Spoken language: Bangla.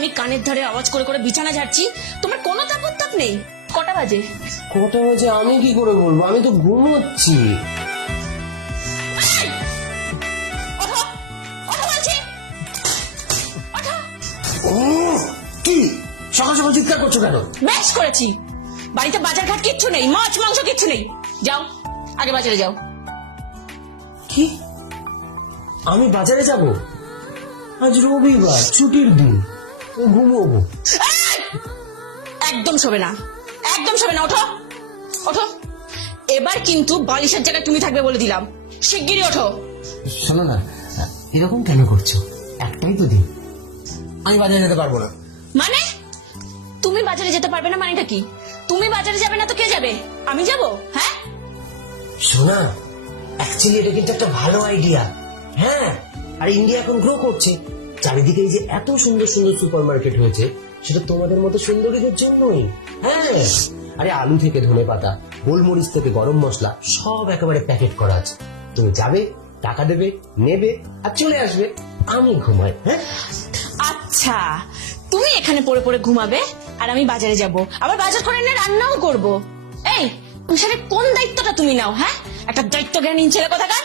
আমি কানের ধারে আওয়াজ করে করে বিছানা ঝাড়ছি, তোমার কোনো তাপ নেই? কটা বাজে? কটা বাজে আমি কি করে বলবো, আমি তো ঘুমোচ্ছি। ওঠো, ওঠো বলছি, ওঠো। কি সকাল সকাল চিৎকার করছো কেন? বেশ করেছি, বাড়িতে বাজার ঘাট কিচ্ছু নেই, মাছ মাংস কিচ্ছু নেই। যাও, আগে বাজারে যাও। কি আমি বাজারে যাব? আজ রবিবার, ছুটির দিন, ঘুমোবো। একদম শোবে না, একদম শোবে না। ওঠো, ওঠো। এবার কিন্তু বালিশের জায়গায় তুমি থাকবে বলে দিলাম। শিগগিরই ওঠো। শোনো না, এরকম কেন করছো? একটাই তো দিন, আমি বাজারে যেতে পারবো না। মানে তুমি বাজারে যেতে পারবে না মানেটা কি? তুমি বাজারে যাবে না তো কে যাবে? আমি যাব? হ্যাঁ, শোনা, অ্যাকচুয়ালি এটা কিন্তু একটা ভালো আইডিয়া। হ্যাঁ, আর ইন্ডিয়া এখন গ্রো করছে, চারিদিকে এই যে এত সুন্দর সুন্দর সুপার মার্কেট হয়েছে, সেটা তোমাদের মতো সুন্দরীদের জন্যই। হ্যাঁ, আরে আলু থেকে ধনেপাতা, গোলমরিচ থেকে গরম মশলা, সব একেবারে প্যাকেট করা আছে। তুমি যাবে, টাকা দেবে, নেবে আর চলে আসবে। আমি ঘুমাই। হ্যাঁ, আচ্ছা, তুমি এখানে পড়ে পড়ে ঘুমাবে আর আমি বাজারে যাব, আবার বাজার করে এনে রান্নাও করব। এই সংসারে কোন দায়িত্বটা তুমি নাও? হ্যাঁ, একটা দায়িত্ব জ্ঞানহীন ছেলে কোথাকার।